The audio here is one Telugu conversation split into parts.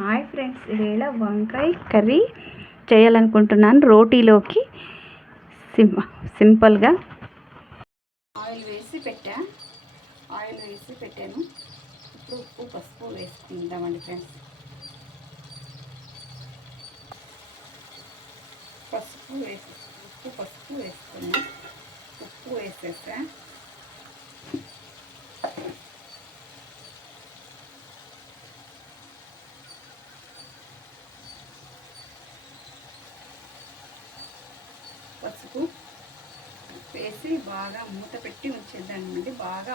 హాయ్ ఫ్రెండ్స్, ఈవేళ వంకాయ కర్రీ చేయాలనుకుంటున్నాను. రోటీలోకి సింపుల్గా ఆయిల్ వేసి పెట్టాను. ఇప్పుడు ఉప్పు పసుపు వేసుకుందామండి ఫ్రెండ్స్. ఉప్పు పసుపు వేసుకున్నాం. ఉప్పు వేసేసా. పసుపు వేసి బాగా మూత పెట్టి ఉంచేద్దామండి. బాగా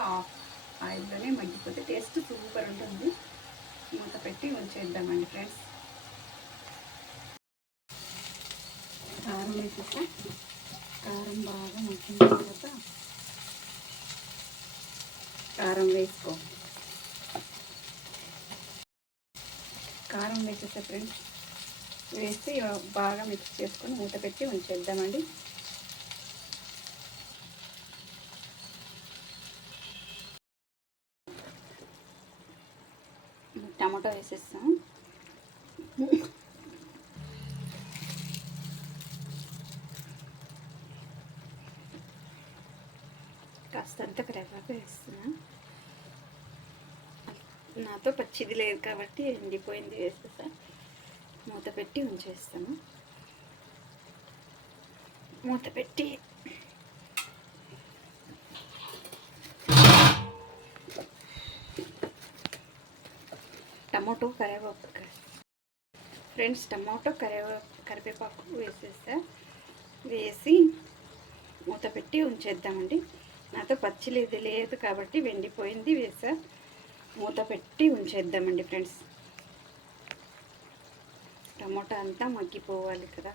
ఆయిల్లోనే మగ్గిపోతే టేస్ట్ సూపర్ ఉంటుంది. మూత పెట్టి ఉంచేద్దామండి ఫ్రెండ్స్. కారం వేసేసా. కారం బాగా మగ్గిన తర్వాత కారం వేసేసా ఫ్రెండ్స్. వేసి బాగా మిక్స్ చేసుకొని మూత పెట్టి ఉంచేద్దామండి. టమాటో వేసేస్తాం. కాస్తంత కరివేపాకు వేస్తున్నా. నాతో పచ్చిది లేదు కాబట్టి ఎండిపోయింది వేసేస్తా. మూత పెట్టి ఉంచేస్తాను. మూత పెట్టి టమాటో కరివేపాకు ఫ్రెండ్స్, కరివేపాకు వేసేస్తా. వేసి మూత పెట్టి ఉంచేద్దామండి. నాతో పచ్చిది లేదు కాబట్టి వెండిపోయింది వేసా. మూత పెట్టి ఉంచేద్దామండి ఫ్రెండ్స్. టమాటా అంతా మగ్గిపోవాలి కదా.